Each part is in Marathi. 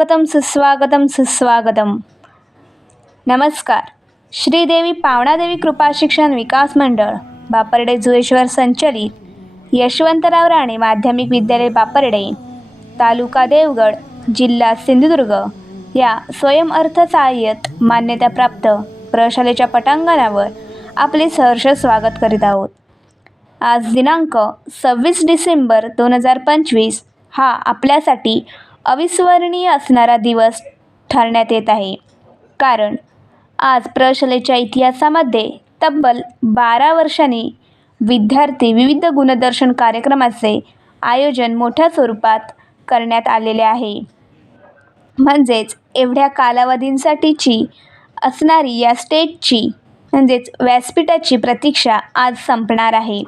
सुस्वागतम सुस्वागतम सुस्वागतम. नमस्कार. श्रीदेवी पावणादेवी कृपा शिक्षण विकास मंडळ बापर्डे जुळेश्वर संचलित यशवंतराव राणे माध्यमिक विद्यालय बापर्डे, तालुका देवगड, जिल्हा सिंधुदुर्ग या स्वयंअर्थसहाय्यित मान्यताप्राप्त प्रशालेच्या पटांगणावर आपले सहर्ष स्वागत करीत आहोत. आज दिनांक 26 डिसेंबर 2025 हा आपल्यासाठी अविस्मरणीय असणारा दिवस ठरण्यात येत आहे. कारण आज प्रशालेच्या इतिहासामध्ये तब्बल 12 वर्षांनी विद्यार्थी विविध गुणदर्शन कार्यक्रमाचे आयोजन मोठ्या स्वरूपात करण्यात आलेले आहे. म्हणजेच एवढ्या कालावधींसाठीची असणारी या स्टेजची म्हणजेच व्यासपीठाची प्रतीक्षा आज संपणार आहे.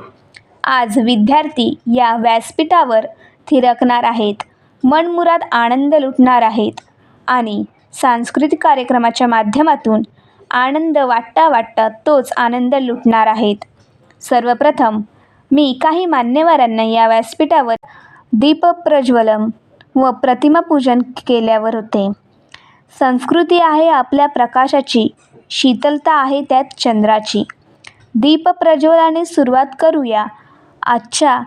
आज विद्यार्थी या व्यासपीठावर थिरकणार आहेत, मनमुराद आनंद लुटणार आहेत आणि सांस्कृतिक कार्यक्रमाच्या माध्यमातून आनंद वाटता वाटता तोच आनंद लुटणार आहेत. सर्वप्रथम मी काही मान्यवरांना या व्यासपीठावर दीपप्रज्वलन व प्रतिमापूजन केल्यावर होते. संस्कृती आहे आपल्या प्रकाशाची, शीतलता आहे त्यात चंद्राची. दीपप्रज्वलनाने सुरुवात करूया आजच्या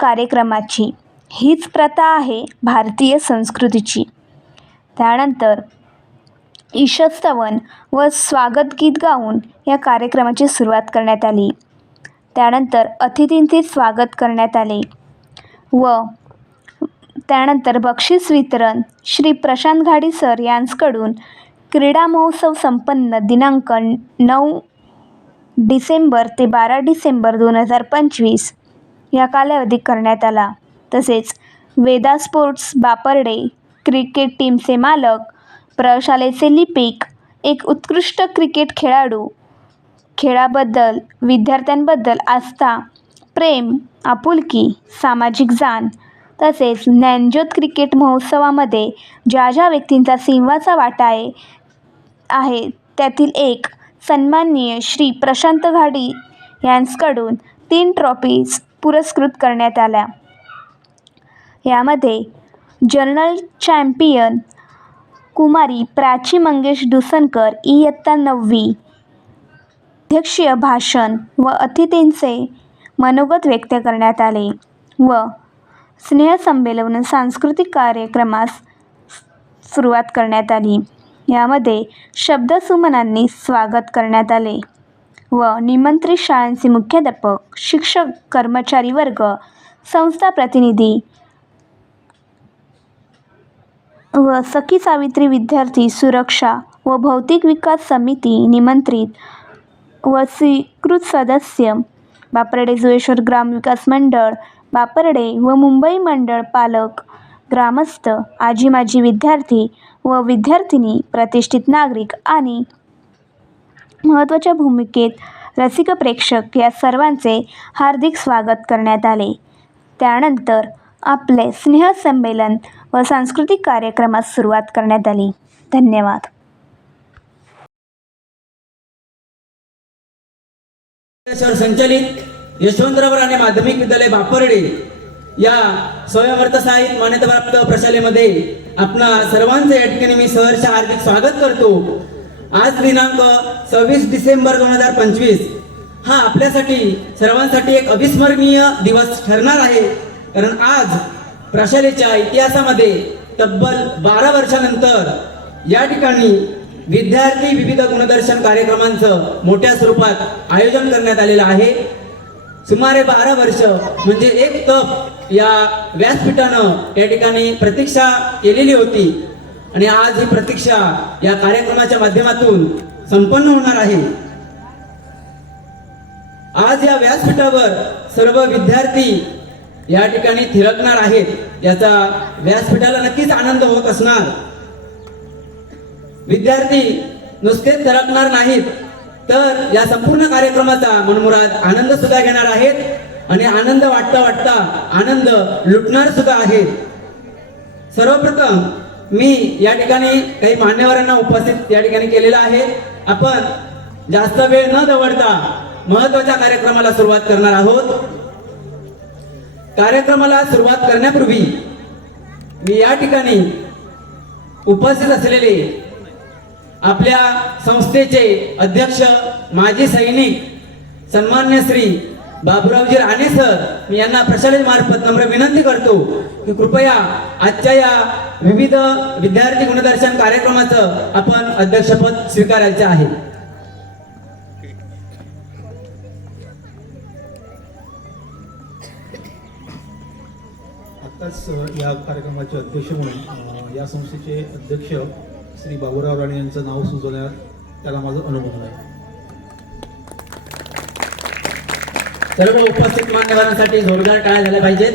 कार्यक्रमाची. हीच प्रथा आहे भारतीय संस्कृतीची. त्यानंतर ईशस्तवन व स्वागत गीत गाऊन या कार्यक्रमाची सुरुवात करण्यात आली. त्यानंतर अतिथींचे स्वागत करण्यात आले व त्यानंतर बक्षीस वितरण श्री प्रशांत घाडी सर यांच्याकडून क्रीडा महोत्सव संपन्न दिनांक 9 डिसेंबर ते 12 डिसेंबर 2025 या कालावधीत करण्यात आला. तसेच वेदा स्पोर्ट्स बापर्डे क्रिकेट टीमचे मालक, प्रशालेचे लिपिक, एक उत्कृष्ट क्रिकेट खेळाडू, खेळाबद्दल विद्यार्थ्यांबद्दल आस्था, प्रेम, आपुलकी, सामाजिक जाण तसेच ज्ञानज्योत क्रिकेट महोत्सवामध्ये ज्या ज्या व्यक्तींचा सिंहाचा वाटा आहे त्यातील एक सन्माननीय श्री प्रशांत घाडी यांच्याकडून 3 ट्रॉफीज पुरस्कृत करण्यात आल्या. यामध्ये जनरल चॅम्पियन कुमारी प्राची मंगेश दुसनकर इयत्ता 9वी, अध्यक्षीय भाषण व अतिथींचे मनोगत व्यक्त करण्यात आले व स्नेहसंमेलन सांस्कृतिक कार्यक्रमास सुरुवात करण्यात आली. यामध्ये शब्दसुमनांनी स्वागत करण्यात आले व निमंत्रित शाळांचे मुख्याध्यापक, शिक्षक, कर्मचारी वर्ग, संस्था प्रतिनिधी व सखी सावित्री विद्यार्थी सुरक्षा व भौतिक विकास समिती निमंत्रित व स्वीकृत सदस्य, बापर्डे जुळेश्वर ग्रामविकास मंडळ बापर्डे व मुंबई मंडळ पालक, ग्रामस्थ, आजी माजी विद्यार्थी व विद्यार्थिनी, प्रतिष्ठित नागरिक आणि महत्त्वाच्या भूमिकेत रसिक प्रेक्षक या सर्वांचे हार्दिक स्वागत करण्यात आले. त्यानंतर आपले स्नेहसंमेलन व सांस्कृतिक कार्यक्रमास सुरुवात करण्यात आली. धन्यवाद. संचलित यशवंतराव राणे माध्यमिक विद्यालय बापर्डे या स्वयंअर्थसहाय्यित मान्यताप्राप्त प्रशालेमध्ये आपणा सर्वांचे या ठिकाणी मी सहर्ष हार्दिक स्वागत करतो. आज दिनांक 26 डिसेंबर 2025 हा आपल्यासाठी सर्वांसाठी एक अविस्मरणीय दिवस ठरणार आहे. कारण आज प्रशालेच्या इतिहासामध्ये तब्बल 12 वर्षानंतर या ठिकाणी विद्यार्थी विविध गुणदर्शन कार्यक्रमांचं मोठ्या स्वरूपात आयोजन करण्यात आलेलं आहे. सुमारे 12 वर्ष म्हणजे एक तप या व्यासपीठानं या ठिकाणी प्रतीक्षा केलेली होती आणि आज ही प्रतीक्षा या कार्यक्रमाच्या माध्यमातून संपन्न होणार आहे. आज या व्यासपीठावर सर्व विद्यार्थी या ठिकाणी थिरकणार आहेत. याचा व्यासपीठाला नक्कीच आनंद होत असणार. विद्यार्थी नुसतेच थिरकणार नाहीत तर या संपूर्ण कार्यक्रमाचा मनमुराद आनंद सुद्धा घेणार आहेत आणि आनंद वाटता वाटता आनंद लुटणार सुद्धा आहेत. सर्वप्रथम मी या ठिकाणी काही मान्यवरांना उपस्थित या ठिकाणी केलेला आहे. आपण जास्त वेळ न दवडता महत्त्वाच्या कार्यक्रमाला सुरुवात करणार आहोत. कार्यक्रमाला सुरुवात करण्यापूर्वी मी या ठिकाणी उपस्थित असलेले आपल्या संस्थेचे अध्यक्ष माजी सैनिक सन्मान्य श्री बाबूरावजी राणे सर, मी यांना प्रशालेमार्फत नम्र विनंती करतो की कृपया आजच्या या विविध विद्यार्थी गुणदर्शन कार्यक्रमाचं आपण अध्यक्षपद स्वीकारायचे आहे. आत्ताच या कार्यक्रमाचे अध्यक्ष म्हणून या संस्थेचे अध्यक्ष श्री बाबूराव राणे यांचं नाव सुचवण्यात त्याला माझं अनुमोदन आहे. सर्व उपस्थित मान्यवरांसाठी जोरदार टाळ्या झाल्या पाहिजेत.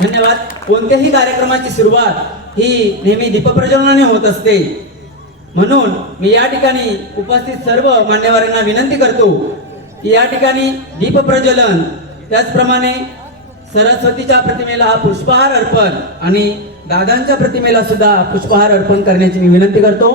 धन्यवाद. कोणत्याही कार्यक्रमाची सुरुवात ही नेहमी दीपप्रज्वलनाने होत असते, म्हणून मी या ठिकाणी उपस्थित सर्व मान्यवरांना विनंती करतो की या ठिकाणी दीपप्रज्वलन, त्याचप्रमाणे सरस्वतीच्या प्रतिमेला पुष्पहार अर्पण आणि दादांच्या प्रतिमेला सुद्धा पुष्पहार अर्पण करण्याची मी विनंती करतो.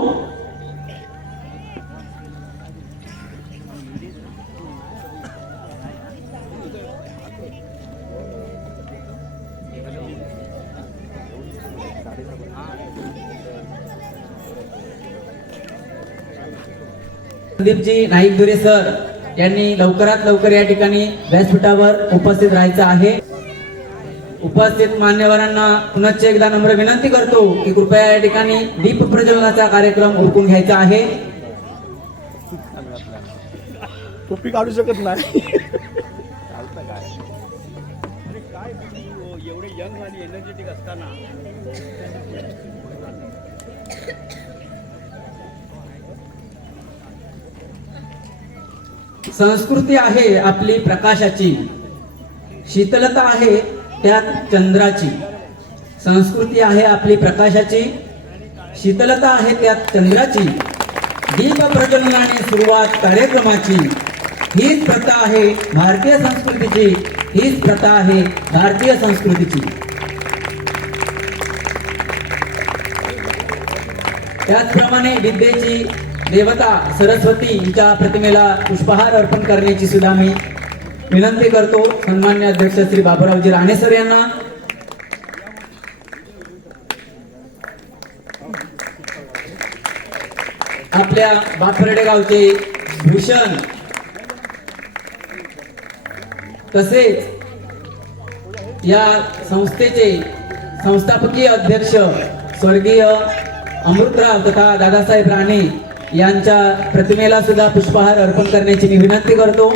संदीपजी नाईक-दुरे सर यांनी लवकरात लवकर या ठिकाणी व्यासपीठावर उपस्थित राहायचं आहे. उपस्थित मान्यवरांना पुनश्च एकदा नम्र विनंती करतो की कृपया या ठिकाणी दीप प्रज्वलनाचा कार्यक्रम उरकून घ्यायचा आहे. टोपी काढू शकत नाही. एवढे यंग आणि एनर्जेटिक असताना संस्कृती आहे आपली प्रकाशाची, शीतलता आहे त्यात चंद्राची. संस्कृती आहे आपली प्रकाशाची, शीतलता आहे त्यात चंद्राची. दीप प्रज्वलनाने सुरुवात कार्यक्रमाची. हीच प्रथा आहे भारतीय संस्कृतीची, हीच प्रथा आहे भारतीय संस्कृतीची. त्याचप्रमाणे विद्येची देवता सरस्वती हिच्या प्रतिमेला पुष्पहार अर्पण करण्याची सुद्धा मी विनंती करतो सन्मान्य अध्यक्ष श्री बाबूरावजी राणे सर यांना. आपल्या बापरडे गावचे भूषण, तसेच या संस्थेचे संस्थापकीय अध्यक्ष स्वर्गीय अमृतराव तथा दादासाहेब राणे यांच्या प्रतिमेला सुद्धा पुष्पहार अर्पण करण्याची मी विनंती करतो.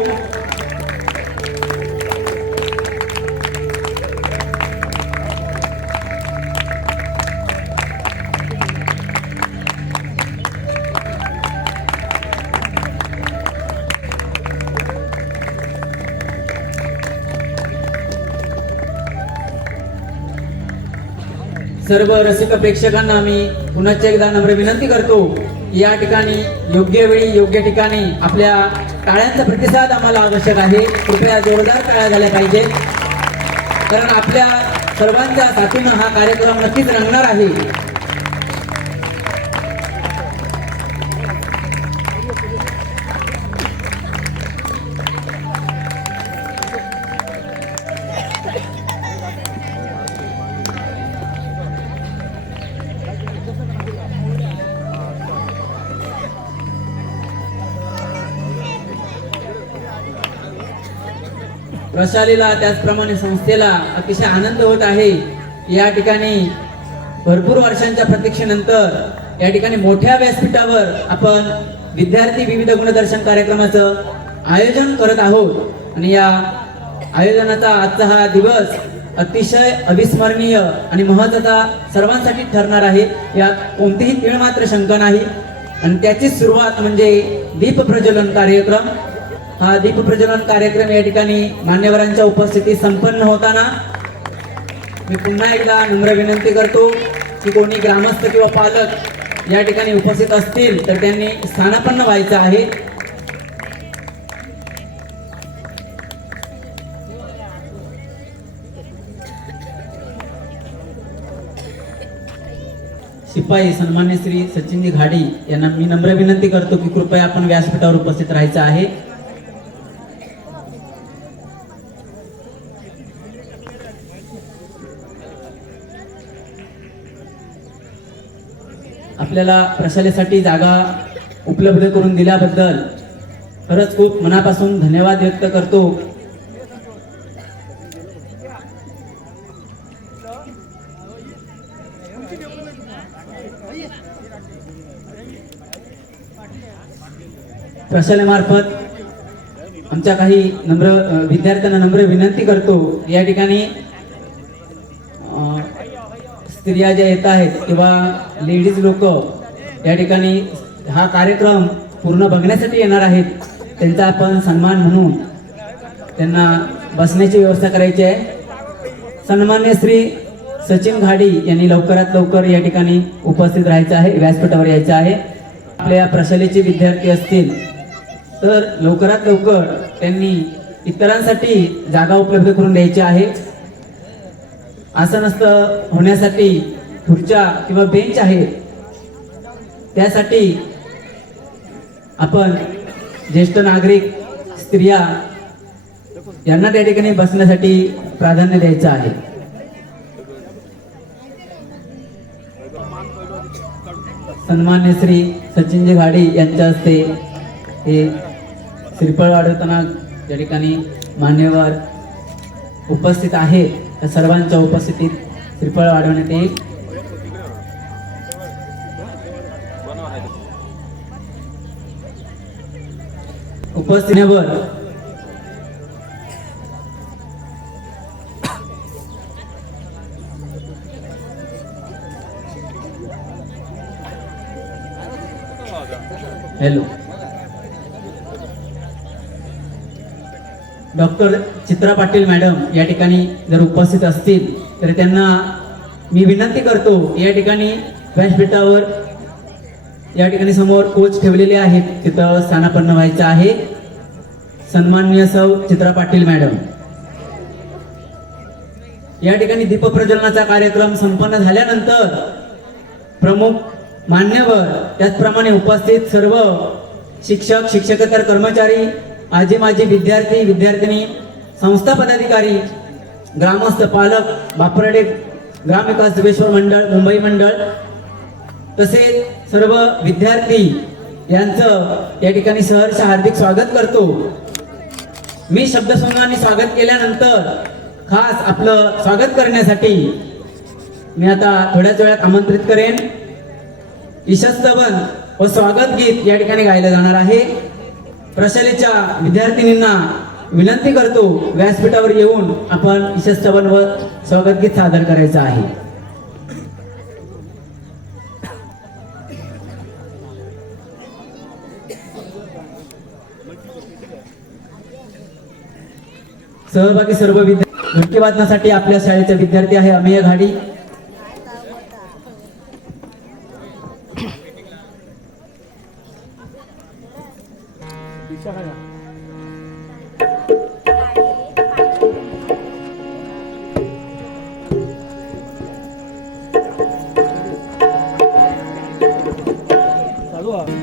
सर्व रसिक प्रेक्षकांना मी पुनश्च एकदा नम्र विनंती करतो की या ठिकाणी योग्य वेळी योग्य ठिकाणी आपल्या टाळ्यांचा प्रतिसाद आम्हाला आवश्यक आहे. कृपया जोरदार टाळ्या झाल्या पाहिजे, कारण आपल्या सर्वांच्या साथीनं हा कार्यक्रम नक्कीच रंगणार आहे. प्रशालेला त्याचप्रमाणे संस्थेला अतिशय आनंद होत आहे. या ठिकाणी भरपूर वर्षांच्या प्रतीक्षेनंतर या ठिकाणी मोठ्या व्यासपीठावर आपण विद्यार्थी विविध गुणदर्शन कार्यक्रमाचं आयोजन करत आहोत आणि या आयोजनाचा आजचा हा दिवस अतिशय अविस्मरणीय आणि महत्त्वाचा सर्वांसाठी ठरणार आहे, यात कोणतीही तीळ मात्र शंका नाही. आणि त्याची सुरुवात म्हणजे दीप प्रज्वलन कार्यक्रम. हा दीप प्रज्वलन कार्यक्रम या ठिकाणी मान्यवरांच्या उपस्थितीत संपन्न होताना मी पुन्हा एकदा नम्र विनंती करतो की कोणी ग्रामस्थ किंवा पालक या ठिकाणी उपस्थित असतील तर त्यांनी स्थानापन्न व्हायचं आहे. शिपाई सन्मान्य श्री सचिनजी घाडी यांना मी नम्र विनंती करतो की कृपया आपण व्यासपीठावर उपस्थित राहायचं आहे. आपल्याला प्रशालेसाठी जागा उपलब्ध करून दिल्याबद्दल खरंच खूप मनापासून धन्यवाद व्यक्त करतो. प्रशालेमार्फत आमच्या काही विद्यार्थ्यांना नम्र विनंती करतो. या ठिकाणी स्त्रिया ज्या येत आहेत किंवा लेडीज लोक या ठिकाणी हा कार्यक्रम पूर्ण बघण्यासाठी येणार आहेत, त्यांचा आपण सन्मान म्हणून त्यांना बसण्याची व्यवस्था करायची आहे. सन्मान्य श्री सचिन घाडी यांनी लवकरात लवकर या ठिकाणी उपस्थित राहायचं आहे, व्यासपीठावर यायचं आहे. आपल्या प्रशालेचे विद्यार्थी असतील तर लवकरात लवकर त्यांनी इतरांसाठी जागा उपलब्ध करून द्यायची आहे. आसनस्थ होण्यासाठी खुर्च्या किंवा बेंच आहेत, त्यासाठी आपण ज्येष्ठ नागरिक स्त्रिया यांना त्या ठिकाणी बसण्यासाठी प्राधान्य द्यायचं आहे. सन्मान्य श्री सचिनजी घाडी यांच्या हस्ते हे श्रीफळ वाढवताना या ठिकाणी मान्यवर उपस्थित आहेत, त्या सर्वांच्या उपस्थितीत श्रीफळ वाढवण्यात येईल. उपस्थितीवर हॅलो, डॉक्टर चित्रा पाटील मॅडम या ठिकाणी जर उपस्थित असतील तर त्यांना मी विनंती करतो, या ठिकाणी व्यासपीठावर या ठिकाणी समोर कोच ठेवलेले आहेत, तिथं स्थानापन्न व्हायचं आहे. सन्मान्य सौ चित्रा पाटील मॅडम. या ठिकाणी दीपप्रज्वलनाचा कार्यक्रम संपन्न झाल्यानंतर प्रमुख मान्यवर त्याचप्रमाणे उपस्थित सर्व शिक्षक शिक्षकेतर कर्मचारी, आजी माजी विद्यार्थी विद्यार्थिनी, संस्था पदाधिकारी, ग्रामस्थ, पालक, बापरडे ग्रामविकास दिवेश्वर मंडळ, मुंबई मंडळ तसेच सर्व विद्यार्थी यांचं या ठिकाणी सहर्ष हार्दिक स्वागत करतो. मी शब्दसंग्रहाने स्वागत केल्यानंतर खास आपलं स्वागत करण्यासाठी मी आता थोड्याच वेळात आमंत्रित करेन. ईशस्तवन व स्वागत गीत या ठिकाणी गायलं जाणार आहे. प्रशालेच्या विद्यार्थिनींना विनंती करतो, व्यासपीठावर येऊन आपण ईशस्तवन व स्वागत गीत सादर करायचं आहे. सहभागी सर्व घंटी वाजण्यासाठी आपल्या शाळेचा विद्यार्थी आहे अमेय घाडी. चालू आहे.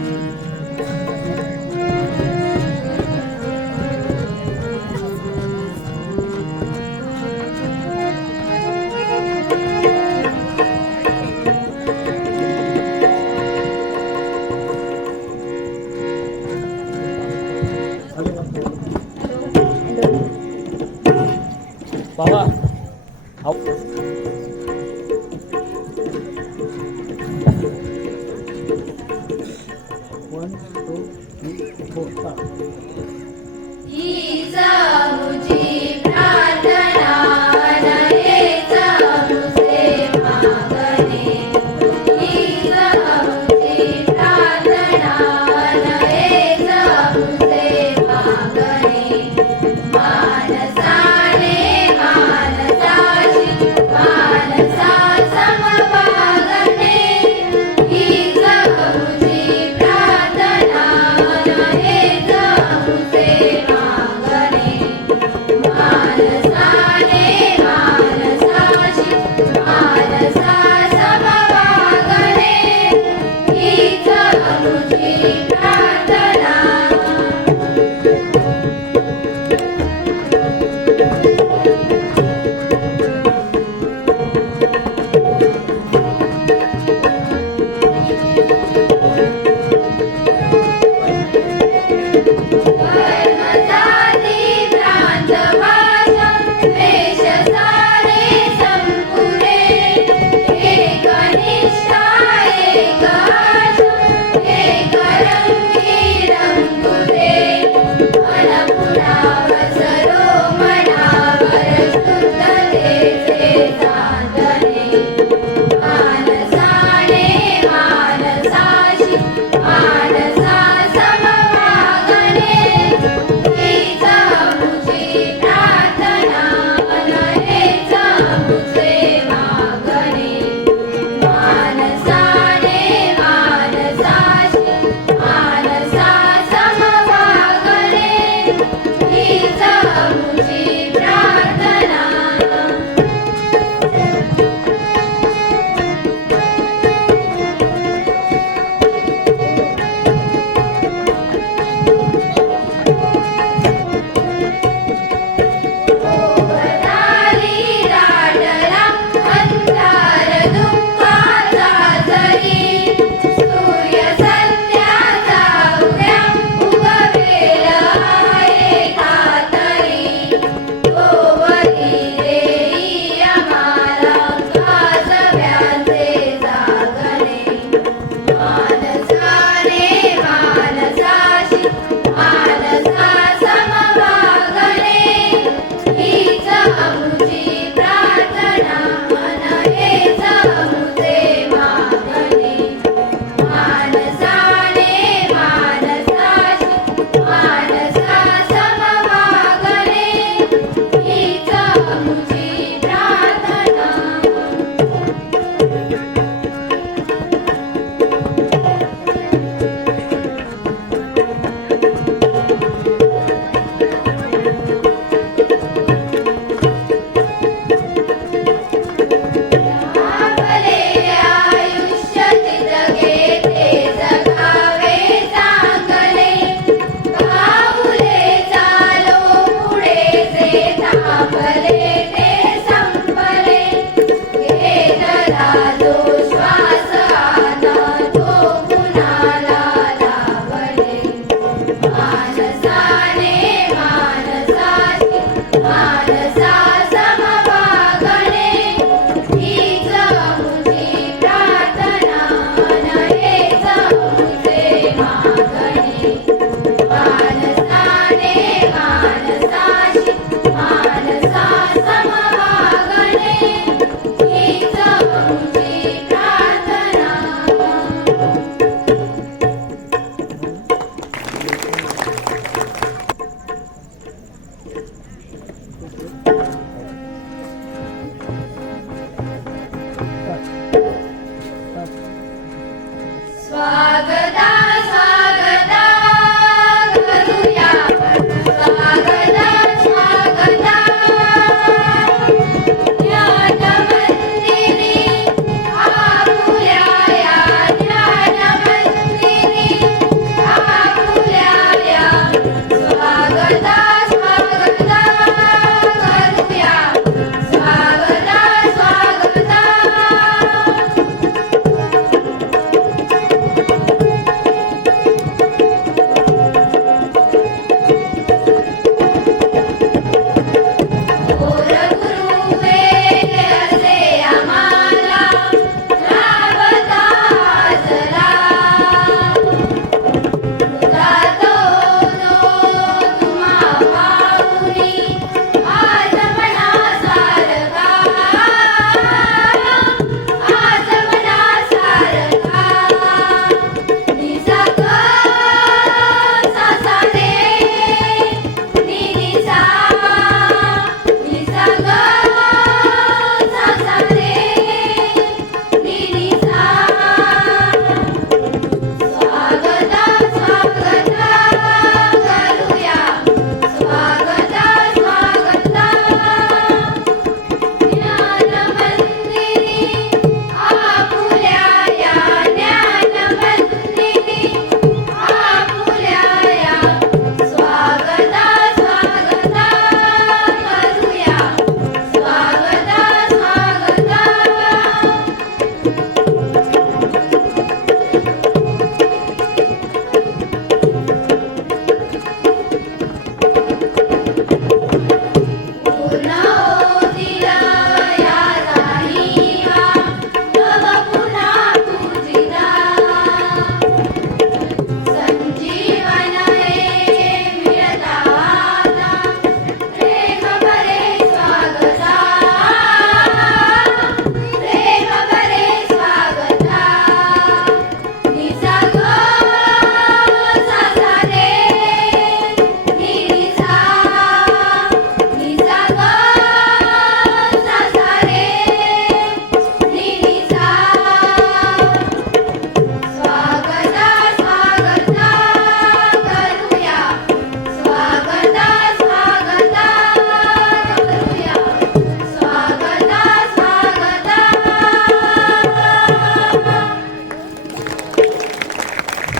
बाबा वन टू थ्री फोर मानसाने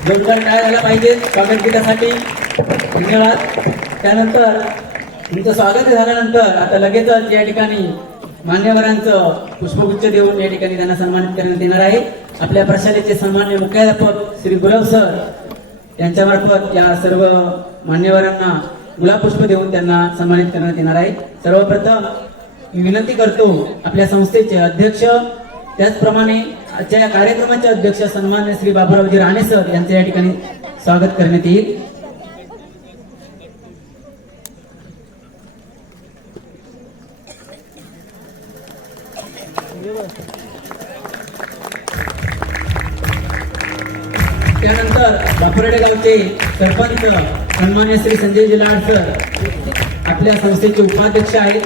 जोरदार टाळ्या झाला पाहिजे स्वागत गीतासाठी. धन्यवाद. त्यानंतर तुमचं स्वागत झाल्यानंतर आता लगेचच या ठिकाणी मान्यवरांचं पुष्पगुच्छ देऊन या ठिकाणी त्यांना सन्मानित करण्यात येणार आहे. आपल्या प्रशालेचे सन्मान्य मुख्याध्यापक श्री गुलाब सर यांच्यामार्फत या सर्व मान्यवरांना गुलाबपुष्प देऊन त्यांना सन्मानित करण्यात येणार आहे. सर्वप्रथम मी विनंती करतो आपल्या संस्थेचे अध्यक्ष त्याचप्रमाणे आजच्या या कार्यक्रमाचे अध्यक्ष सन्मान्य श्री बाबूरावजी राणे सर यांचे या ठिकाणी स्वागत करण्यात येईल. त्यानंतर बापरडे गावचे सरपंच सन्मान्य श्री संजयजी लाड सर आपल्या संस्थेचे उपाध्यक्ष आहेत.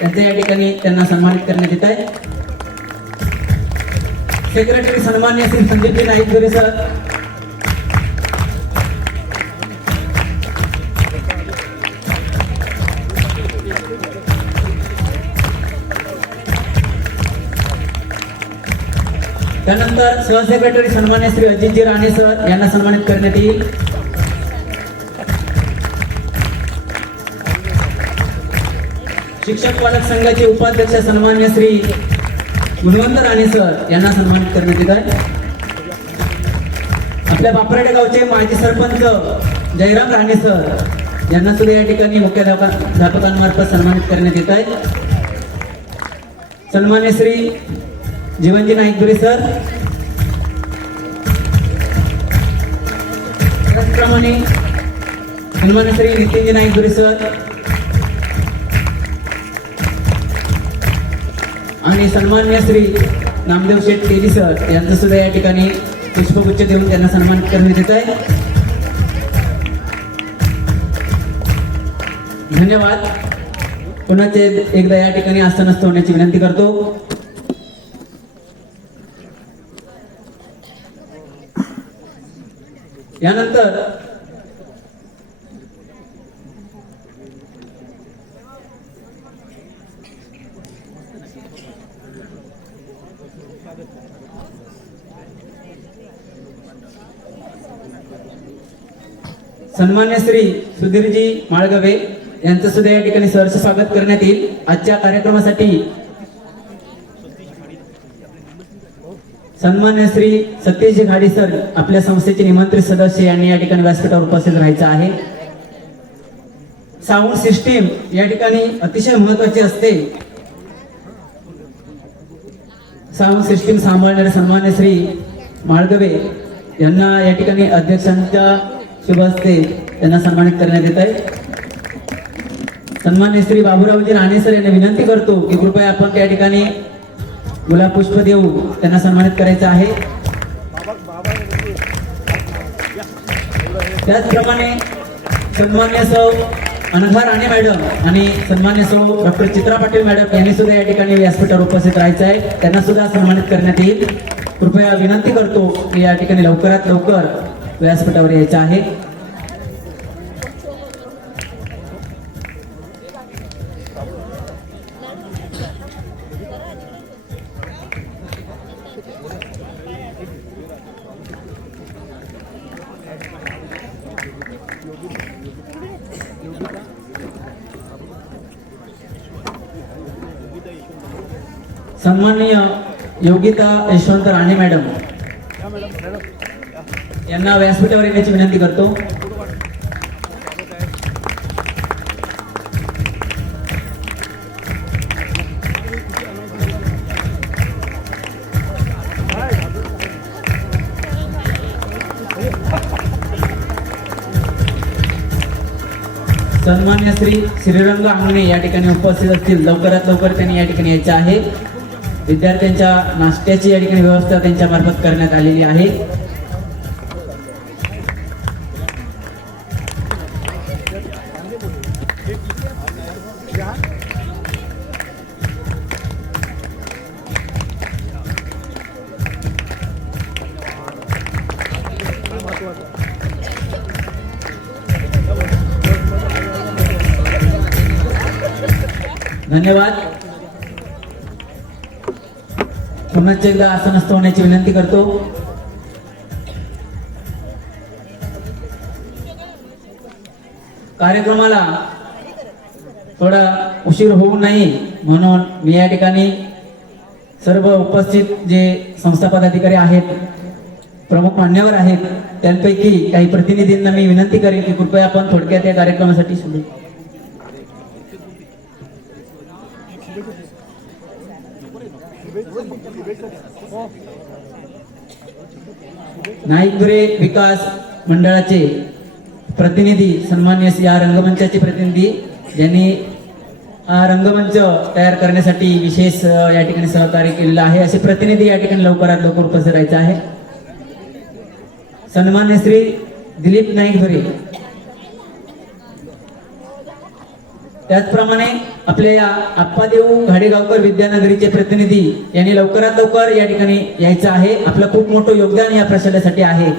त्यांच्या या ठिकाणी त्यांना सन्मानित करण्यात येत आहे. सेक्रेटरी सन्मान्य श्री संदीपजी नाईकगुरे सर. त्यानंतर सहसेक्रेटरी सन्मान्य श्री अजितजी राणे सर यांना सन्मानित करण्यात येईल. शिक्षक पालक संघाचे उपाध्यक्ष सन्मान्य श्री गुणवंत राणे सर यांना सन्मानित करण्यात येत आहे. आपल्या बापराडे गावचे माजी सरपंच जयराम राणे सर यांना सुद्धा या ठिकाणी मुख्याध्यापकांमार्फत सन्मानित करण्यात येत आहे. सन्मान्य श्री जीवनजी नाईकगुरे सर. त्याचप्रमाणे सन्मान्य श्री नितीनजी नाईकगुरे सर आणि सन्मान्य श्री नामदेव शेठ तेली सर यांचं सुद्धा या ठिकाणी पुष्पगुच्छ देऊन त्यांना सन्मानित करण्यात येत आहे. धन्यवाद. पुन्हा एकदा या ठिकाणी आसनस्थ होण्याची विनंती करतो. यानंतर सन्मान्य श्री सुधीरजी माळगवे यांचं सुद्धा या ठिकाणी सहर्ष स्वागत करण्यात येईल. आजच्या कार्यक्रमासाठी सन्मान्य श्री सतीशजी घाडी सर आपल्या संस्थेचे निमंत्रित सदस्य यांनी या ठिकाणी व्यासपीठावर उपस्थित राहायचं आहे. साऊंड सिस्टीम या ठिकाणी अतिशय महत्वाची असते. साऊंड सिस्टीम सांभाळणारे सन्मान्य श्री माळगवे यांना या ठिकाणी अध्यक्षांच्या शुभ हस्ते त्यांना सन्मानित करण्यात येत आहे. सन्मान्य श्री बाबूरावजी राणे सर यांना विनंती करतो की कृपया आपण त्या ठिकाणी गुलाब पुष्प देऊ त्यांना सन्मानित करायचं आहे. त्याचप्रमाणे सन्मान्य सौ अनघा राणे मॅडम आणि सन्मान्य सौ डॉक्टर चित्रा पाटील मॅडम यांनी सुद्धा या ठिकाणी व्यासपीठावर उपस्थित राहायचं आहे. त्यांना सुद्धा सन्मानित करण्यात येईल. कृपया विनंती करतो की या ठिकाणी लवकरात लवकर व्यासपीठावर यायचं आहे. सन्माननीय योगिता यशवंत राणे मॅडम यांना व्यासपीठावर येण्याची विनंती करतो. सन्मान्य श्री श्रीरंग आंगणे या ठिकाणी उपस्थित असतील. लवकरात लवकर त्यांनी या ठिकाणी यायचं आहे. विद्यार्थ्यांच्या नाश्त्याची या ठिकाणी व्यवस्था त्यांच्या मार्फत करण्यात आलेली आहे. धन्यवाद. पुन्हा एकदा आसनस्थ होण्याची विनंती करतो. कार्यक्रमाला थोडा उशीर होऊ नये म्हणून मी या ठिकाणी सर्व उपस्थित जे संस्था पदाधिकारी आहेत, प्रमुख मान्यवर आहेत, त्यांपैकी काही प्रतिनिधींना मी विनंती करेन की कृपया आपण थोडक्यात या कार्यक्रमासाठी सुरू. नाईकदुरे विकास मंडळाचे प्रतिनिधी, सन्मान्य या रंगमंचाचे प्रतिनिधी ज्यांनी हा रंगमंच तयार करण्यासाठी विशेष या ठिकाणी सहकार्य केलेलं आहे, असे प्रतिनिधी या ठिकाणी लवकरात लवकर उपस्थित राहायचे आहे. सन्मान्य श्री दिलीप नाईकदुरे, त्याचप्रमाणे आपल्या या आप्पादेव घाडेगावकर विद्यानगरीचे प्रतिनिधी यांनी लवकरात लवकर या ठिकाणी यायचं आहे. आपलं खूप मोठं योगदान या प्रशालेसाठी आहे.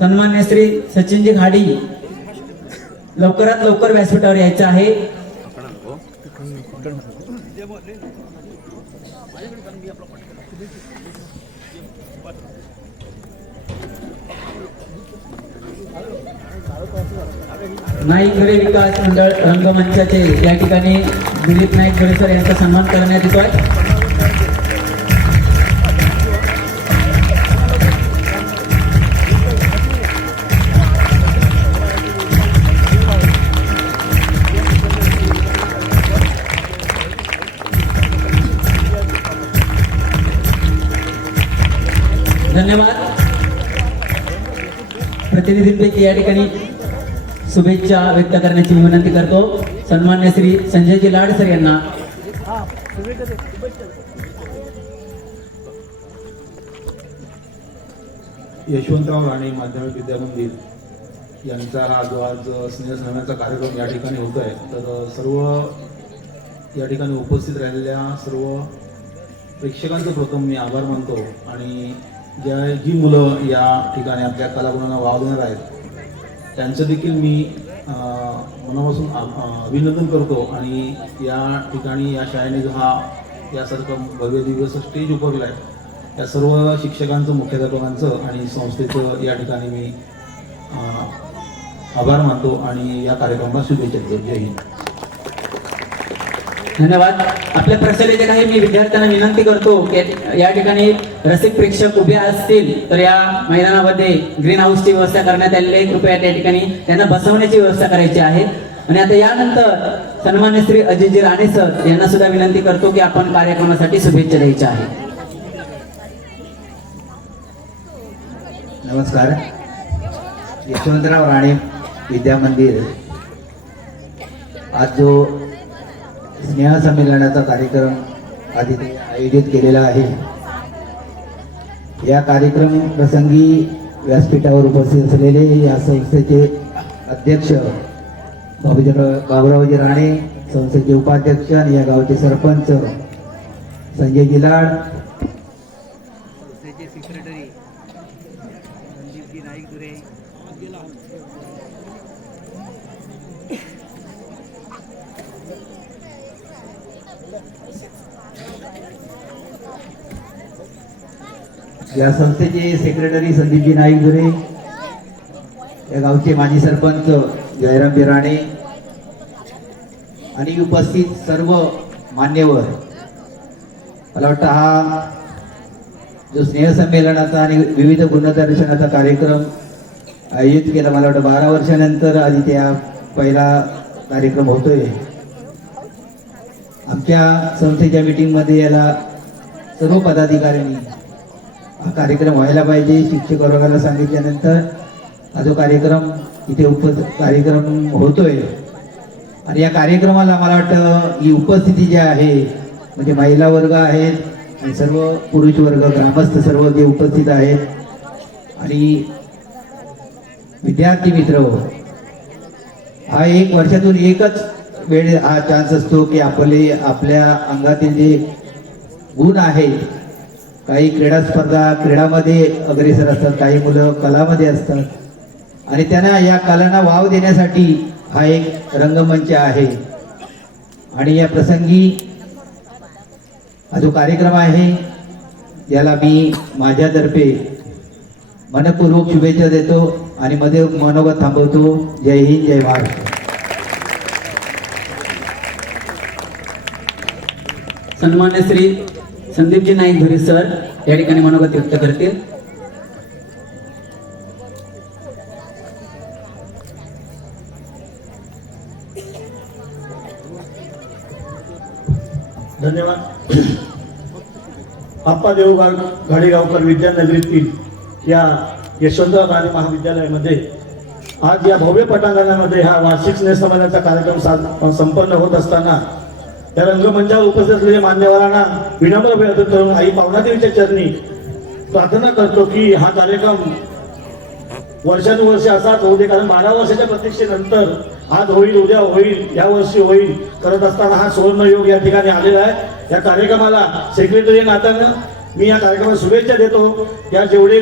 सन्मान्य श्री सचिनजी घाडी लवकरात लवकर व्यासपीठावर यायचं आहे. नाईकदुरे विकास मंडळ रंगमंचाचे या ठिकाणी दिलीप नाईकदुरे सर यांचा सन्मान करण्यात येतोय. धन्यवाद. प्रतिनिधींपैकी या ठिकाणी शुभेच्छा व्यक्त करण्याची विनंती करतो. सन्मान्य श्री संजयजी लाड सर यांना. यशवंतराव राणे माध्यमिक विद्यामंदिर यांचा हा जो आज स्नेहसन्मानाचा कार्यक्रम या ठिकाणी होत आहे, तर सर्व या ठिकाणी उपस्थित राहिलेल्या सर्व प्रेक्षकांचं प्रथम मी आभार मानतो. आणि जी मुलं या ठिकाणी आपल्या कलागुणांना वाव देणार आहेत त्यांचं देखील मी मनापासून अभिनंदन करतो. आणि या ठिकाणी या शाळेने जो हा यासारखा भव्य दिवस स्टेज उभारला आहे, या सर्व शिक्षकांचं, मुख्याध्यापकांचं आणि संस्थेचं या ठिकाणी मी आभार मानतो आणि या कार्यक्रमाला शुभेच्छा देतो. जय हिंद. धन्यवाद. आपल्या प्रशालेच्या काही मी विद्यार्थ्यांना विनंती करतो की या ठिकाणी रसिक प्रेक्षक उभे असतील तर या मैदानामध्ये ग्रीन हाऊसची व्यवस्था करण्यात आलेली आहे. कृपया त्या ठिकाणी त्यांना बसवण्याची व्यवस्था करायची आहे. आणि आता यानंतर सन्मान्य श्री अजयजी राणे सर यांना सुद्धा विनंती करतो की आपण कार्यक्रमासाठी शुभेच्छा द्यायच्या आहे. नमस्कार. यशवंतराव राणे विद्यामंदिर आज जो स्नेहसंमेलनाचा कार्यक्रम आधी आयोजित केलेला आहे, या कार्यक्रम प्रसंगी व्यासपीठावर उपस्थित असलेले या संस्थेचे अध्यक्ष बाबुरावजी राणे, संस्थेचे उपाध्यक्ष आणि या गावचे सरपंच संजय जिलाड, संस्थेचे सेक्रेटरी संदीपजी नाईकदुरे, या संस्थेचे सेक्रेटरी संदीपजी नाईकदुरे, या गावचे माजी सरपंच जयरामजी राणे आणि उपस्थित सर्व मान्यवर. मला वाटतं हा जो स्नेहसंमेलनाचा आणि विविध गुणदर्शनाचा कार्यक्रम आयोजित केला, मला वाटतं 12 वर्षानंतर आधी त्या पहिला कार्यक्रम होतोय. आमच्या संस्थेच्या मीटिंगमध्ये याला सर्व पदाधिकाऱ्यांनी हा कार्यक्रम व्हायला पाहिजे, शिक्षक वर्गाला सांगितल्यानंतर हा जो कार्यक्रम इथे कार्यक्रम होतोय. आणि या कार्यक्रमाला मला वाटतं ही उपस्थिती जी आहे म्हणजे महिला वर्ग आहेत आणि सर्व पुरुष वर्ग, ग्रामस्थ सर्व जे उपस्थित आहेत आणि विद्यार्थी मित्र, हा एक वर्षातून एकच वेळ हा चान्स असतो की आपल्या अंगातील जे गुण आहेत, काही क्रीडा स्पर्धा क्रीडामध्ये अग्रेसर असतात, काही मुलं कलामध्ये असतात आणि त्यांना या कलांना वाव देण्यासाठी हा एक रंगमंच आहे. आणि या प्रसंगी हा जो कार्यक्रम आहे याला मी माझ्यातर्फे मनपूर्वक शुभेच्छा देतो आणि मध्ये मनोगत थांबवतो. जय हिंद, जय महाराष्ट्र. सन्मान्य श्री संदीपजी नाईक धुरी सर या ठिकाणी मनोगत व्यक्त करतील. धन्यवाद. आप्पा देवबाग घाडेगावकर विद्यानगरीतील या यशवंतराव राणे महाविद्यालयामध्ये आज या भव्य पटांगणामध्ये हा वार्षिक स्नेहसंमेलनाचा कार्यक्रम संपन्न होत असताना या रंगमंचावर उपस्थित असलेल्या मान्यवरांना विनम्र विनंती करून आई पावनादेवीच्या चरणी प्रार्थना करतो की हा कार्यक्रम वर्षानुवर्षे असाच होऊ दे. कारण 12 वर्षाच्या प्रतीक्षेनंतर आज होईल, उद्या होईल, या वर्षी होईल करत असताना हा सुवर्ण योग या ठिकाणी आलेला आहे. या कार्यक्रमाला सेक्रेटरी नात्यानं मी या कार्यक्रमाला शुभेच्छा देतो. या जेवढे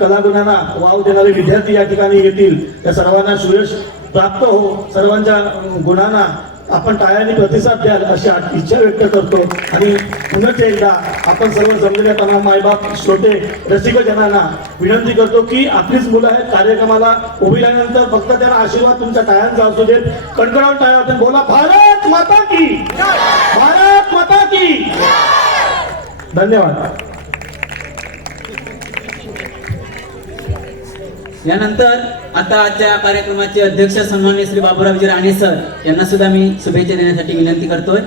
कलागुणांना वाव देणारे विद्यार्थी या ठिकाणी येतील त्या सर्वांना सुयश प्राप्त हो. सर्वांच्या गुणांना आपण टाळ्यांनी प्रतिसाद द्याल अशी इच्छा व्यक्त करतो. आणि पुन्हा एकदा आपण सर्व जमलेल्या तमाम मायबाप श्रोते रसिकजनांना विनंती करतो की आपलीच मुलं आहेत. कार्यक्रमाला उभी राहिल्यानंतर फक्त त्यांना आशीर्वाद तुमच्या टाळ्यांचा असू देत. कडकडावून टाळ्या होत्या. बोला भारत माता की, भारत माता की. धन्यवाद. यानंतर आता आजच्या कार्यक्रमाचे अध्यक्ष सन्माननीय श्री बाबूरावजी राणे सर यांना सुद्धा मी शुभेच्छा देण्यासाठी विनंती करतोय.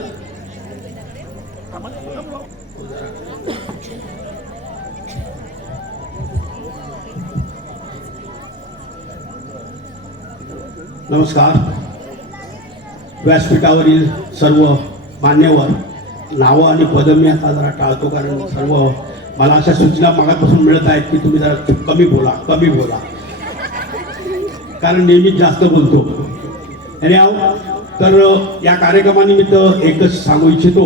नमस्कार. व्यासपीठावरील सर्व मान्यवर, नावं आणि पदं मी आता जरा टाळतो कारण सर्व मला अशा सूचना मागापासून मिळत आहेत की तुम्ही जरा कमी बोला कारण नेहमीच जास्त बोलतो. आणि तर या कार्यक्रमानिमित्त एकच सांगू इच्छितो,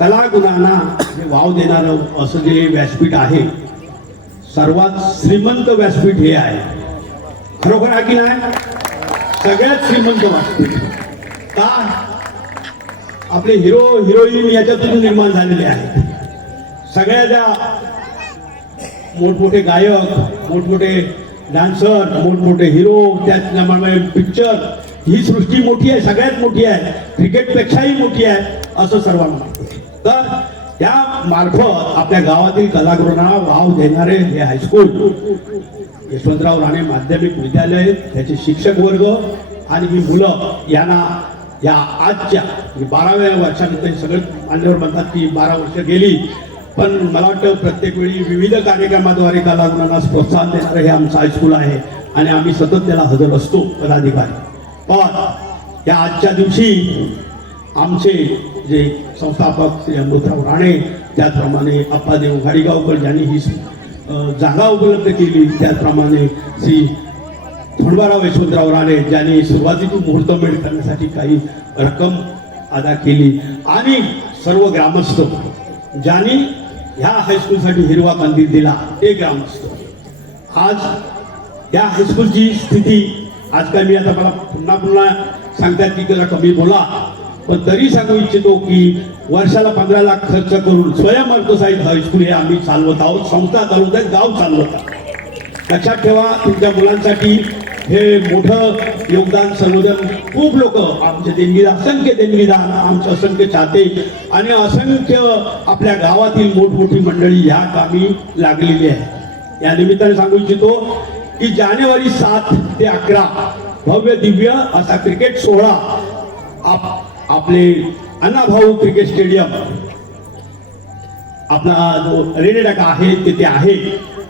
कलागुणांना जे वाव देणारं असं जे व्यासपीठ आहे सर्वात श्रीमंत व्यासपीठ हे आहे. खरोखर आहे की नाही? सगळ्यात श्रीमंत व्यासपीठ. का? आपले हिरो हिरोईन याच्यातून निर्माण झालेले आहेत. सगळ्या ज्या मोठमोठे गायक, मोठमोठे डान्सर, मोठमोठे हिरो, त्याचप्रमाणे पिक्चर, ही सृष्टी मोठी आहे, सगळ्यात मोठी आहे, क्रिकेटपेक्षाही मोठी आहे असं सर्वांना. तर त्या मार्फत आपल्या गावातील कलागुणांना वाव देणारे हे हायस्कूल यशवंतराव राणे माध्यमिक विद्यालय, त्याचे शिक्षक वर्ग आणि ही मुलं यांना या आजच्या 12व्या वर्षानंतर सगळे मान्यवर म्हणतात की 12 वर्ष गेली, पण मला वाटतं प्रत्येक वेळी विविध कार्यक्रमाद्वारे कलागुणांना प्रोत्साहन देणारं हे आमचं हायस्कूल आहे आणि आम्ही सतत त्याला हजर असतो पदाधिकारी. पण या आजच्या दिवशी आमचे जे संस्थापक श्री अमृतराव राणे, त्याचप्रमाणे अप्पादेव घाडेगावकर ज्यांनी ही जागा उपलब्ध केली, त्याचप्रमाणे श्री धोंडबाराव यशवंतराव राणे ज्यांनी सुरुवातीची मुहूर्तमेढ करण्यासाठी काही रक्कम अदा केली, आणि सर्व ग्रामस्थ ज्यांनी ह्या हायस्कूलसाठी हिरवा कंदील दिला ते ग्रामस्थ. आज या हायस्कूलची स्थिती, आज काय मी आता मला पुन्हा सांगतात की जरा कमी बोला, पण तरी सांगू इच्छितो की वर्षाला 15 लाख खर्च करून स्वयं अर्थसहाय्यित हायस्कूल हे आम्ही चालवत आहोत, संस्था चालवत आहेत, गाव चालवत आहोत. लक्षात ठेवा, तुमच्या मुलांसाठी हे मोठं योगदान सर्वजण खूप लोक आमचे देणगीदार, असंख्य देणगीदार, आमचे असंख्य चाहते आणि असंख्य आपल्या गावातील मोठमोठी मंडळी ह्या कामी लागलेली आहे. या निमित्ताने सांगू इच्छितो की जानेवारी 7 ते 11 भव्य दिव्य असा क्रिकेट सोहळा आपले अण्णाभाऊ क्रिकेट स्टेडियम आपला जो रेडेडका आहे तिथे आहे,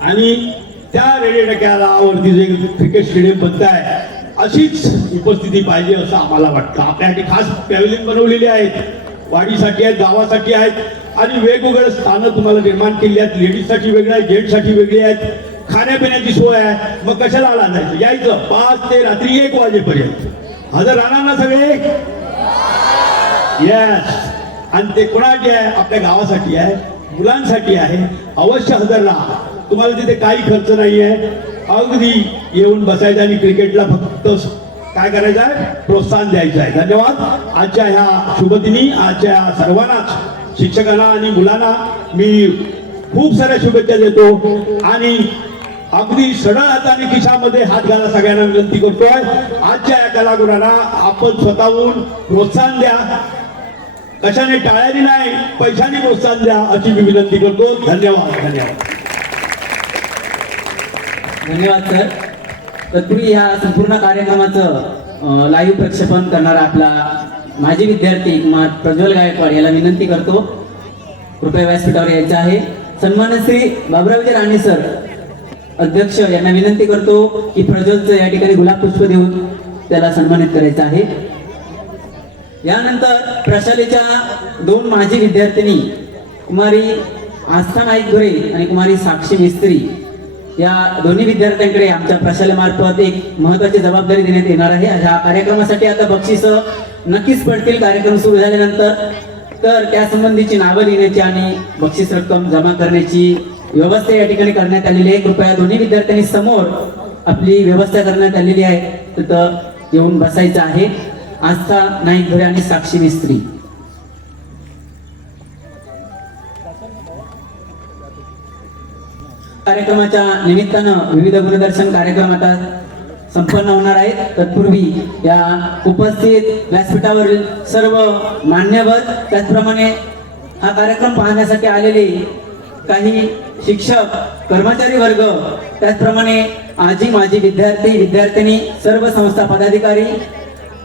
आणि त्या रेडेडक्यावरती जे क्रिकेट स्टेडियम बनत आहे अशीच उपस्थिती पाहिजे असं आम्हाला वाटतं. आपल्यासाठी खास पॅव्हलियन बनवलेली आहेत, वाडीसाठी आहेत, गावासाठी आहेत, आणि वेगवेगळे स्थानं तुम्हाला निर्माण केली आहेत. लेडीजसाठी वेगळं आहे, जेंट्ससाठी वेगळी आहेत, खाण्यापिण्याची सोय आहे. मग कशाला आला जायचं, यायचं 5 ते रात्री 1 वाजेपर्यंत हजर राहणार ना सगळे. येस, आणि ते कोणासाठी आहे? आपल्या गावासाठी आहे, मुलांसाठी आहे. अवश्य हजर राहा. तुम्हाला तिथे काही खर्च नाही आहे, अगदी येऊन बसायचं आणि क्रिकेटला फक्त काय करायचं आहे, प्रोत्साहन द्यायचं आहे. धन्यवाद. आजच्या ह्या शुभदिनी आजच्या सर्वांनाच, शिक्षकांना आणि मुलांना मी खूप साऱ्या शुभेच्छा देतो आणि अगदी सरळ हाताने खिशामध्ये हात घाला सगळ्यांना विनंती करतोय. आजच्या या कलागुणांना आपण स्वतःहून प्रोत्साहन द्या, कशाने टाळ्याने नाही पैशाने प्रोत्साहन द्या अशी मी विनंती करतो. धन्यवाद. धन्यवाद. धन्यवाद सर. तत्पूर्वी या संपूर्ण कार्यक्रमाचं लाईव्ह प्रक्षेपण करणारा आपला माजी विद्यार्थी कुमार प्रज्वल गायकवाड याला विनंती करतो, कृपया व्यासपीठावर यायचं आहे. सन्माननीय श्री बाबुरावजी राणे सर अध्यक्ष यांना विनंती करतो की प्रज्वलचं या ठिकाणी गुलाब पुष्प देऊन त्याला सन्मानित करायचं आहे. यानंतर प्रशालेच्या 2 माजी विद्यार्थिनी कुमारी आस्था नाईक धुरे आणि कुमारी साक्षी मिस्त्री या दोन्ही विद्यार्थ्यांकडे आमच्या प्रशालेमार्फत एक महत्त्वाची जबाबदारी देण्यात येणार आहे. ह्या कार्यक्रमासाठी आता बक्षीस नक्कीच पडतील कार्यक्रम सुरू झाल्यानंतर. तर त्यासंबंधीची नावं लिहिण्याची आणि बक्षीस रक्कम जमा करण्याची व्यवस्था या ठिकाणी करण्यात आलेली आहे. कृपया दोन्ही विद्यार्थ्यांनी समोर आपली व्यवस्था करण्यात आलेली आहे, तिथं येऊन बसायचं आहे. आस्था नाईक धुरे आणि साक्षी मिस्त्री. कार्यक्रमाच्या निमित्तानं विविध गुणदर्शन कार्यक्रम आता संपन्न होणार आहेत. तत्पूर्वी या उपस्थित व्यासपीठावरील सर्व मान्यवर, त्याचप्रमाणे हा कार्यक्रम पाहण्यासाठी आलेले काही शिक्षक, कर्मचारी वर्ग, त्याचप्रमाणे आजी माजी विद्यार्थी विद्यार्थिनी, सर्व संस्था पदाधिकारी,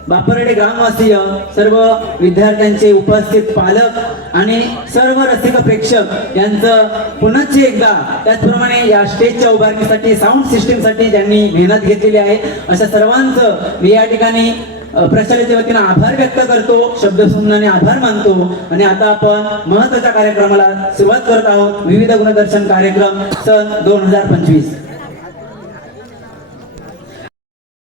बापरडे ग्रामवासीय, सर्व विद्यार्थ्यांचे उपस्थित पालक आणि सर्व रसिक प्रेक्षक यांचं पुनश्च एकदा, त्याचप्रमाणे या स्टेजच्या उभारणीसाठी साऊंड सिस्टीमसाठी ज्यांनी मेहनत घेतलेली आहे अशा सर्वांचं मी या ठिकाणी प्रशालेच्या वतीनं आभार व्यक्त करतो, शब्दसंधाने आभार मानतो. आणि आता आपण महत्त्वाच्या कार्यक्रमाला सुरुवात करत आहोत. विविध गुणदर्शन कार्यक्रम सन 2025.